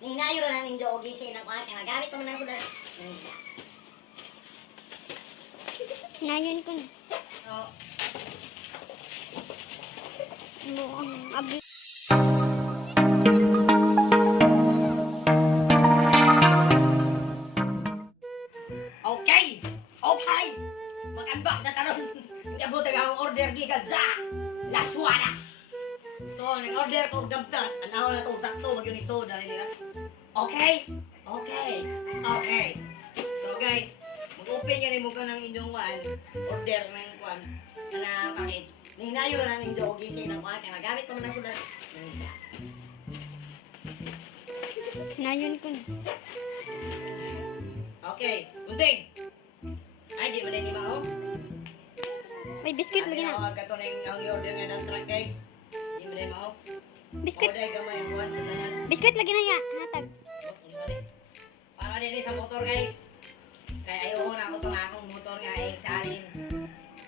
Ninayo na namin jogging siya na kuha. Kaya nagamit pa man na sulat. Nayon ko na. Oo. Mo ang abli. Okay! Okay! Mag-unbox na taron. Nagabot ang order gikan sa Lazada. So, nag-order ko og dump-truck. Anaw na to, sakto, mag yun soda nila. Okay? Okay. Okay. So guys, mag-open yan mo ka ng inyong order ng kwan na package. Ninayo na namin jogging siya ng kwan. Kaya magamit pa man na sulat. Nayon ko na. Okay, gunting. Ay, di ba na hindi mao? May biscuit lagi na. Ang kato na ang i-order nga ng truck, guys. Di ba na mao? Biscuit. Order gamay ang kwan. Biscuit lagi na ya. Hatag. Para din sa motor, guys. Kaya ayaw na ako itong akong motor nga sa arin.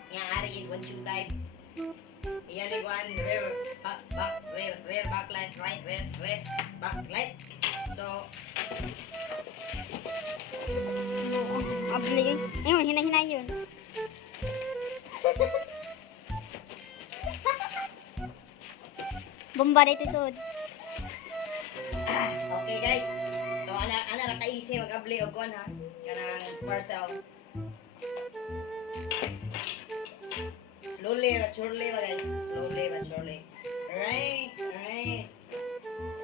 Nga ari is 125. Iyan ni Juan, rear backlight, rear backlight. So, Abli yun. Ayun, hina-hina yun. Bomba dito sud. okay guys. So, ana ra ka-easy mag-abli og kon ha. Kanang parcel. Slowly but surely ba guys? Slowly but surely. Alright.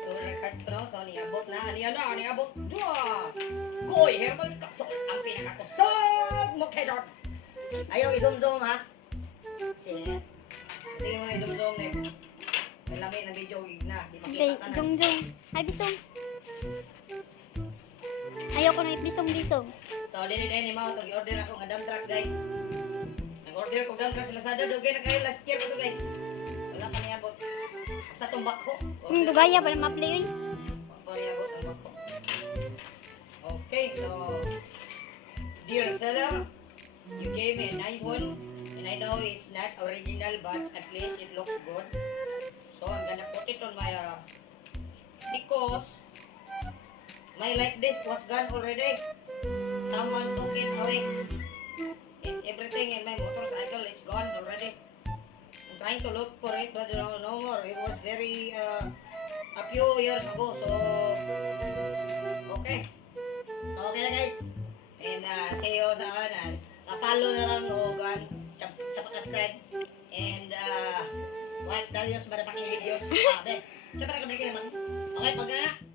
So, record ko no? So, niabot na. Niabot. Dua! Koy, herbal capsule. Ang pinakakusog mo kay Dot. Ayaw i-zoom ha. Sige mo na i-zoom na. May lamig na video na. Di Okay, makita ka na. jong. Ay, bisong. Ayoko na bisong. So, dili mo ito. I-order ako ng dump truck guys. Nag-order ko dump truck sa Lazada. Dugay na kayo last year ko to guys. Wala pa niabot. Sa itong bako. Dugaya pa na ma-play. Pa niabot ang bako. Okay, so dear seller, you gave me a nice one. And I know it's not original but at least it looks good. So I'm gonna put it on my because my like this was gone already. Someone took it away. Everything in my motorcycle is gone already. I'm trying to look for it but no more. It was very a few years ago. So okay. So okay na guys. And see you sa follow na lang o sa pag-subscribe. And watch Daryo's marapaking videos. Ben, siya pa naglabalik naman. Okay, pag na.